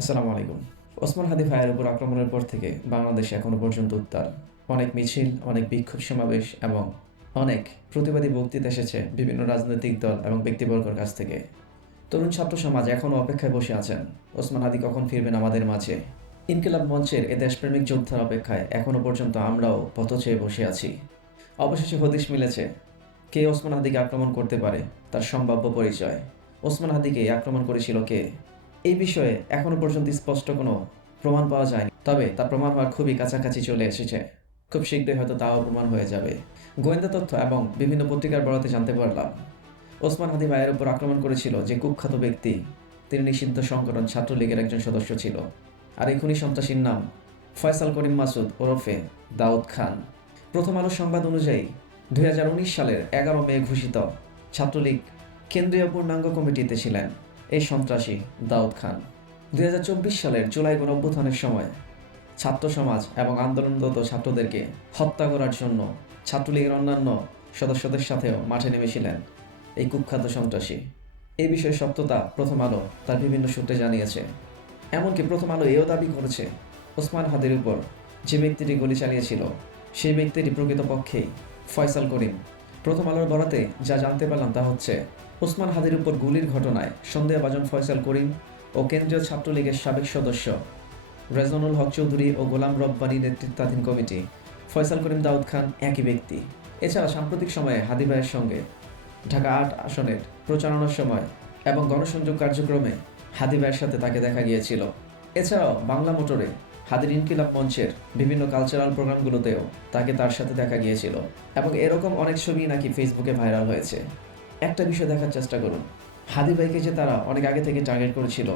আসসালামু আলাইকুম। ওসমান হাদি ভাইয়ের উপর আক্রমণের পর থেকে বাংলাদেশে এখনো পর্যন্ত উত্তাল। অনেক মিছিল, অনেক বিক্ষোভ সমাবেশ এবং অনেক প্রতিবাদী বক্তৃতা এসেছে বিভিন্ন রাজনৈতিক দল এবং ব্যক্তিবর্গের কাছ থেকে। তরুণ ছাত্র সমাজ এখনও অপেক্ষায় বসে আছেন ওসমান হাদি কখন ফিরবেন আমাদের মাঝে। ইনকিলাব মঞ্চের এ দেশপ্রেমিক যোদ্ধার অপেক্ষায় এখনও পর্যন্ত আমরাও পথ চেয়ে বসে আছি। অবশেষে হদিশ মিলেছে কে ওসমান হাদিকে আক্রমণ করতে পারে, তার সম্ভাব্য পরিচয়। ওসমান হাদিকে আক্রমণ করেছিল কে, এই বিষয়ে এখনও পর্যন্ত স্পষ্ট কোনো প্রমাণ পাওয়া যায়নি, তবে তা প্রমাণ হওয়ার খুবই কাছাকাছি চলে এসেছে। খুব শীঘ্রই হয়তো তাও প্রমাণ হয়ে যাবে। গোয়েন্দা তথ্য এবং বিভিন্ন পত্রিকার বরাতে জানতে পারলাম ওসমান হাদি ভাইয়ের উপর আক্রমণ করেছিল যে কুখ্যাত ব্যক্তি, তিনি নিষিদ্ধ সংগঠন ছাত্রলীগের একজন সদস্য ছিল। আর এই খুনি সন্ত্রাসীর নাম ফয়সাল করিম মাসুদ ওরফে দাউদ খান। প্রথম আলো সংবাদ অনুযায়ী 2019 সালের 11 মে ঘোষিত ছাত্রলীগ কেন্দ্রীয় পূর্ণাঙ্গ কমিটিতে ছিলেন এই সন্ত্রাসী দাউদ খান। 2024 সালের জুলাই গণঅভ্যুত্থানের সময় ছাত্র সমাজ এবং আন্দোলনরত ছাত্রদেরকে হত্যা করার জন্য ছাত্রলীগের অন্যান্য সদস্যদের সাথেও মাঠে নেমেছিলেন এই কুখ্যাত সন্ত্রাসী। এই বিষয়ে সত্যতা প্রথম আলো তার বিভিন্ন সূত্রে জানিয়েছে। এমনকি প্রথম আলো এও দাবি করেছে ওসমান হাদির উপর যে ব্যক্তিটি গুলি চালিয়েছিল সেই ব্যক্তিটি প্রকৃতপক্ষেই ফয়সাল করিম। প্রথম আলোর বরাতে যা জানতে পারলাম তা হচ্ছে ওসমান হাদির উপর গুলির ঘটনায় সন্দেহভাজন ফয়সাল করিম ও কেন্দ্রীয় ছাত্রলীগের সাবেক সদস্য রেজনুল হক চৌধুরী ও গোলাম রব্বানী নেতৃত্বাধীন কমিটি ফয়সাল করিম দাউদ খান একই ব্যক্তি। এছাড়া সাম্প্রতিক সময়ে হাদি ভাইয়ের সঙ্গে ঢাকা 8 আসনের প্রচারণার সময় এবং গণসংযোগ কার্যক্রমে হাদি ভাইয়ের সাথে তাকে দেখা গিয়েছিল। এছাড়াও বাংলা মোটরে হাদির ইনকিলাব মঞ্চের বিভিন্ন কালচারাল প্রোগ্রামগুলোতেও তাকে তার সাথে দেখা গিয়েছিল এবং এরকম অনেক ছবি নাকি ফেসবুকে ভাইরাল হয়েছে। একটা বিষয় দেখার চেষ্টা করুন, হাদি ভাইকে যে তারা অনেক আগে থেকে টার্গেট করেছিল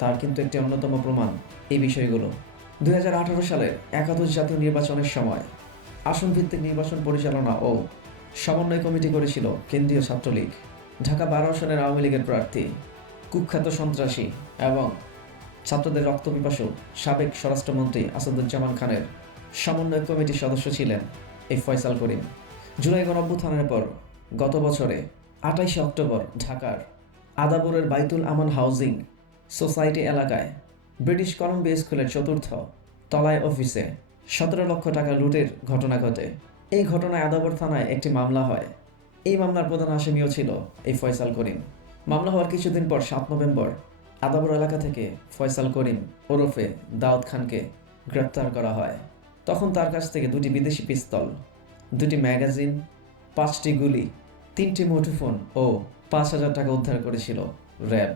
তার কিন্তু একটি অন্যতম প্রমাণ এই বিষয়গুলো। 2018 সালের একাদশ জাতীয় নির্বাচনের সময় আসন ভিত্তিক নির্বাচন পরিচালনা ও সমন্বয় কমিটি করেছিল কেন্দ্রীয় ছাত্রলীগ। ঢাকা 12 আসনের আওয়ামী লীগের প্রার্থী, কুখ্যাত সন্ত্রাসী এবং ছাত্রদের রক্তপিপাসু সাবেক স্বরাষ্ট্রমন্ত্রী আসাদুজ্জামান খানের সমন্বয় কমিটির সদস্য ছিলেন এই ফয়সাল করিম। জুলাই গণঅভ্যুত্থানের পর গত বছরে 28 অক্টোবর ঢাকার আদাবরের বাইতুল আমান হাউজিং সোসাইটি এলাকায় ব্রিটিশ কলম্বিয়া স্কুলের চতুর্থ তলায় অফিসে 17 লক্ষ টাকা লুটের ঘটনা ঘটে। এই ঘটনায় আদাবর থানায় একটি মামলা হয়। এই মামলার প্রধান আসামিও ছিল এই ফয়সাল করিম। মামলা হওয়ার কিছুদিন পর 7 নভেম্বর আদাবর এলাকা থেকে ফয়সাল করিম ওরফে দাউদ খানকে গ্রেপ্তার করা হয়। তখন তার কাছ থেকে 2টি বিদেশি পিস্তল, 2টি ম্যাগাজিন, 5টি গুলি, 3টি মুঠোফোন ও 5,000 টাকা উদ্ধার করেছিল র্যাব।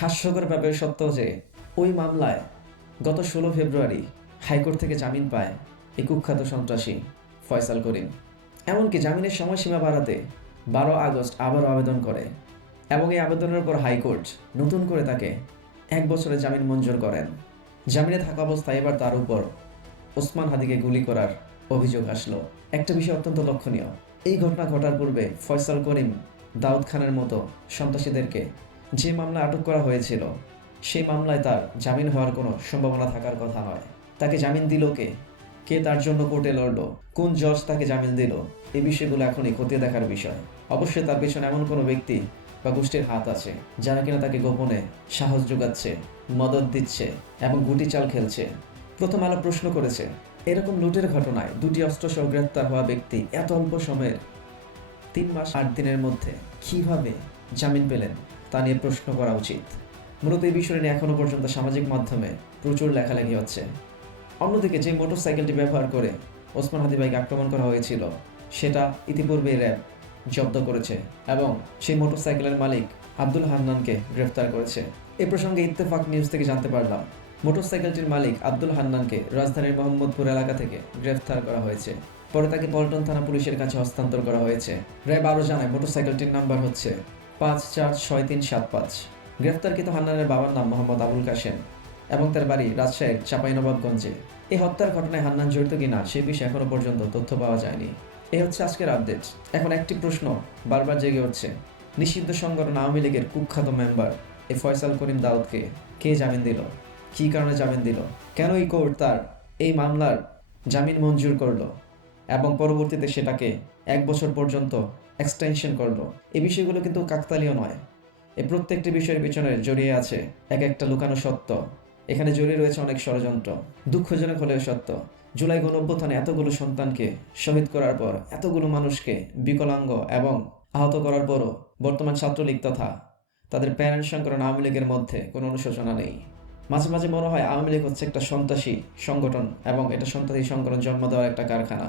হাস্যকর ব্যাপার সত্য যে ওই মামলায় গত 16 ফেব্রুয়ারি হাইকোর্ট থেকে জামিন পায় এই কুখ্যাত সন্ত্রাসী ফয়সাল করিম। এমনকি জামিনের সময়সীমা বাড়াতে 12 আগস্ট আবারও আবেদন করে এবং এই আবেদনের উপর হাইকোর্ট নতুন করে তাকে 1 বছরের জামিন মঞ্জুর করেন। জামিনে থাকা অবস্থায় এবার তার উপর ওসমান হাদিকে গুলি করার অভিযোগ আসলো। একটা বিষয় অত্যন্ত লক্ষণীয়, এই ঘটনা ঘটার পূর্বে ফয়সাল করিম দাউদ খানের মতো সন্ত্রাসীদেরকে যে মামলায় আটক করা হয়েছিল সেই মামলায় তার জামিন হওয়ার কোনো সম্ভাবনা থাকার কথা নয়। তাকে জামিন দিল কে, কে তার জন্য কোর্টে লড়ল, কোন জজ তাকে জামিন দিল, এই বিষয়গুলো এখনই খতিয়ে দেখার বিষয়। অবশ্যই তার পেছনে এমন কোনো ব্যক্তি বা গোষ্ঠীর হাত আছে যারা কিনা তাকে গোপনে সাহস যোগাচ্ছে, মদত দিচ্ছে এবং গুটি চাল খেলছে। প্রথম আলো প্রশ্ন করেছে, এরকম লুটের ঘটনায় 2টি অস্ত্রসহ গ্রেপ্তার হওয়া ব্যক্তি এত অল্প সময়ের 3 মাস 8 দিনের মধ্যে কিভাবে জামিন পেলেন তা নিয়ে প্রশ্ন করা উচিত। মূলত এই বিষয় নিয়ে এখনও পর্যন্ত সামাজিক মাধ্যমে প্রচুর লেখালেখি হচ্ছে। অন্যদিকে যে মোটরসাইকেলটি ব্যবহার করে ওসমান হাদি ভাইকে আক্রমণ করা হয়েছিল সেটা ইতিপূর্বে র্যাব জব্দ করেছে এবং সেই মোটরসাইকেলের মালিক আব্দুল হান্নানকে গ্রেফতার করেছে। এ প্রসঙ্গে ইত্তেফাক নিউজ থেকে জানতে পারলাম মোটরসাইকেলটির মালিক আব্দুল হান্নানকে রাজধানীর মোহাম্মদপুর এলাকা থেকে গ্রেফতার করা হয়েছে। পরে তাকে পল্টন থানা পুলিশের কাছে হস্তান্তর করা হয়েছে। র্যাব আরও জানায় মোটরসাইকেলটির নাম্বার হচ্ছে 546375। গ্রেফতারকৃত হান্নানের বাবার নাম মোহাম্মদ আবুল কাশেম এবং তার বাড়ি রাজশাহীর চাঁপাইনবাবগঞ্জে। এই হত্যার ঘটনায় হান্নান জড়িত কিনা সে বিষয়ে এখনও পর্যন্ত তথ্য পাওয়া যায়নি। এই হচ্ছে আজকের আপডেট। এখন একটি প্রশ্ন বারবার জেগে উঠছে, নিষিদ্ধ সংগঠন আওয়ামী লীগের কুখ্যাত মেম্বার এই ফয়সাল করিম দাউদকে কে জামিন দিল, কী কারণে জামিন দিল, কেন এই কোর্ট তার এই মামলার জামিন মঞ্জুর করলো এবং পরবর্তীতে সেটাকে 1 বছর পর্যন্ত এক্সটেনশন করলো। এই বিষয়গুলো কিন্তু কাকতালীয় নয়। এই প্রত্যেকটি বিষয়ের পিছনে জড়িয়ে আছে এক একটা লুকানো সত্য এখানে জড়িয়ে রয়েছে অনেক ষড়যন্ত্র। দুঃখজনক হলেও সত্য, জুলাই গণঅভ্যুত্থানে এতগুলো সন্তানকে শহীদ করার পর, এতগুলো মানুষকে বিকলাঙ্গ এবং আহত করার পরও বর্তমান ছাত্রলীগ তথা তাদের প্যারেন্ট সংগঠন আওয়ামী লীগের মধ্যে কোনো অনুশোচনা নেই। মাঝে মাঝে মনে হয় আওয়ামী লীগ হচ্ছে একটা সন্ত্রাসী সংগঠন এবং এটা সন্ত্রাসী সংগঠন জন্ম দেওয়ার একটা কারখানা।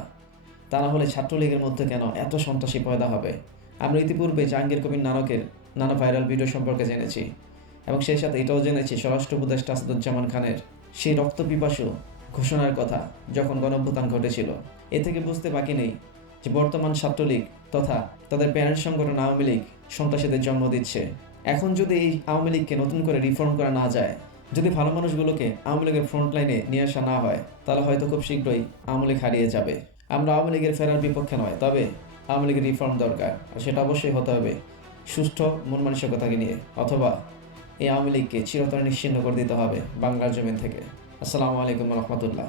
তা না হলে ছাত্রলীগের মধ্যে কেন এত সন্ত্রাসী পয়দা হবে? আমরা ইতিপূর্বে জাহাঙ্গীর কবির নানকের নানা ভাইরাল ভিডিও সম্পর্কে জেনেছি এবং সেই সাথে এটাও জেনেছি স্বরাষ্ট্র উপদেষ্টা আসাদুজ্জামান খানের সেই রক্তপিপাসু ঘোষণার কথা যখন গণঅভ্যুত্থান ঘটেছিল। এ থেকে বুঝতে বাকি নেই যে বর্তমান ছাত্রলীগ তথা তাদের প্যারেন্ট সংগঠন আওয়ামী লীগ সন্ত্রাসীদের জন্ম দিচ্ছে। এখন যদি এই আওয়ামী লীগকে নতুন করে রিফর্ম করা না যায়, যদি ভালো মানুষগুলোকে আওয়ামী লীগের ফ্রন্ট লাইনে নিয়ে আসা না হয়, তাহলে হয়তো খুব শীঘ্রই আওয়ামী লীগ হারিয়ে যাবে। আমরা আওয়ামী লীগের ফেরার বিপক্ষে নয়, তবে আওয়ামী লীগের রিফর্ম দরকার, আর সেটা অবশ্যই হতে হবে সুষ্ঠু মন মানসিকতাকে নিয়ে, অথবা এই আওয়ামী লীগকে চিরতরে নিশ্চিহ্ন করে দিতে হবে বাংলার জমিন থেকে। আসসালামু আলাইকুম রহমতুল্লাহ।